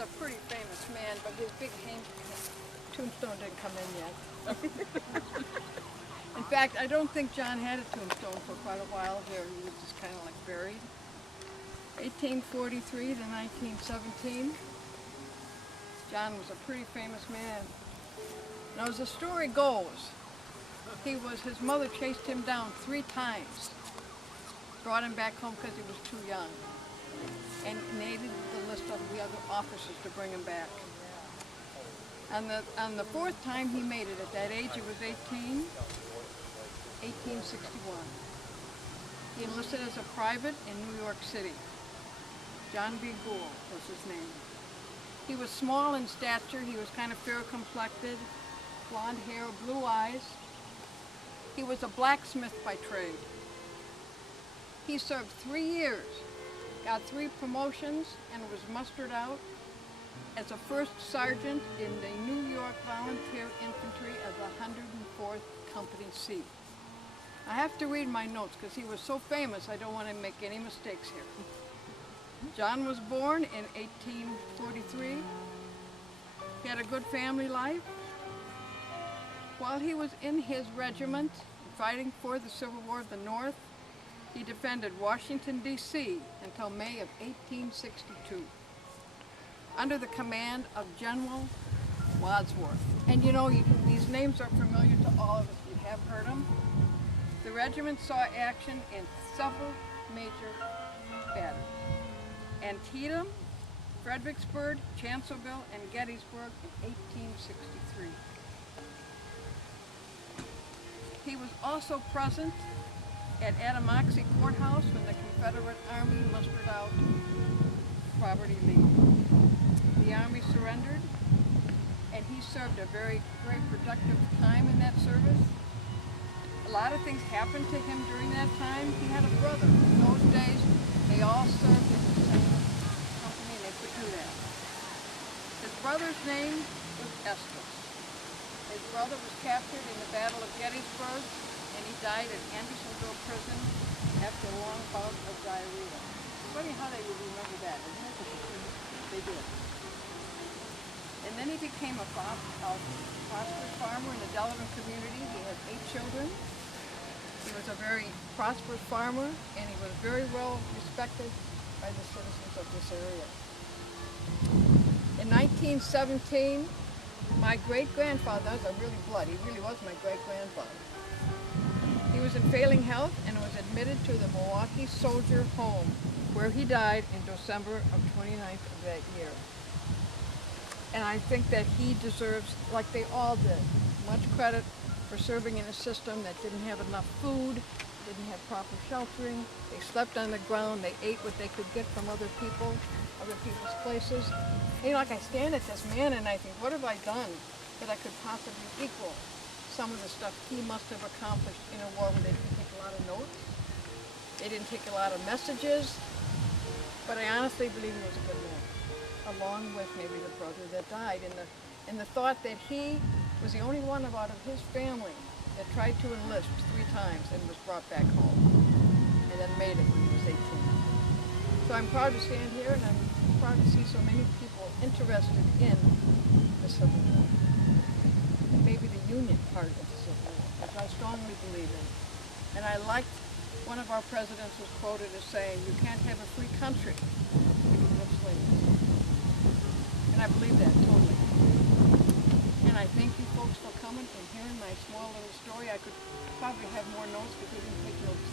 a pretty famous man, but his big tombstone didn't come in yet. In fact, I don't think John had a tombstone for quite a while here. He was just kind of like buried. 1843 to 1917. John was a pretty famous man. Now, as the story goes, his mother chased him down 3 times, brought him back home because he was too young, and needed the list of the other officers to bring him back. On the 4th time he made it, at that age he was 18, 1861. He enlisted as a private in New York City. John B. Gould was his name. He was small in stature, he was kind of fair-complected, blonde hair, blue eyes. He was a blacksmith by trade. He served 3 years, got 3 promotions, and was mustered out as a first sergeant in the New York Volunteer Infantry of the 104th Company C. I have to read my notes because he was so famous I don't want to make any mistakes here. John was born in 1843. He had a good family life. While he was in his regiment fighting for the Civil War of the North, he defended Washington, D.C. until May of 1862 under the command of General Wadsworth. And you know, these names are familiar to all of us. You have heard them. The regiment saw action in several major battles. Antietam, Fredericksburg, Chancellorsville, and Gettysburg in 1863. He was also present at Appomattox Courthouse when the Confederate Army mustered out Robert E. Lee. The Army surrendered, and he served a very productive time in that service. A lot of things happened to him during that time. He had a brother. In those days, they all served in the same company, and they could do that. His brother's name was Estes. His brother was captured in the Battle of Gettysburg, and he died at Andersonville Prison after a long bout of diarrhea. It's funny how they would remember that, isn't it? They did. And then he became a prosperous farmer in the Delavan community. He had 8 children. He was a very prosperous farmer, and he was very well respected by the citizens of this area. In 1917, my great-grandfather, that was really blood, he really was my great-grandfather. He was in failing health and was admitted to the Milwaukee Soldier Home, where he died in December of 29th of that year. And I think that he deserves, like they all did, much credit for serving in a system that didn't have enough food, didn't have proper sheltering. They slept on the ground, they ate what they could get from other people's places. You know, like I stand at this man and I think, what have I done that I could possibly equal some of the stuff he must have accomplished in a war where they didn't take a lot of notes, they didn't take a lot of messages, but I honestly believe he was a good man, along with maybe the brother that died, and the thought that he was the only one out of his family that tried to enlist 3 times and was brought back home, and then made it when he was 18. So I'm proud to stand here, and I'm proud to see so many people interested in the Civil War, and maybe the Union part of the Civil War, which I strongly believe in. And I liked one of our presidents was quoted as saying, "You can't have a free country if you have slaves." And I believe that totally. And I thank you folks for coming and hearing my small little story. I could probably have more notes, but they didn't take notes.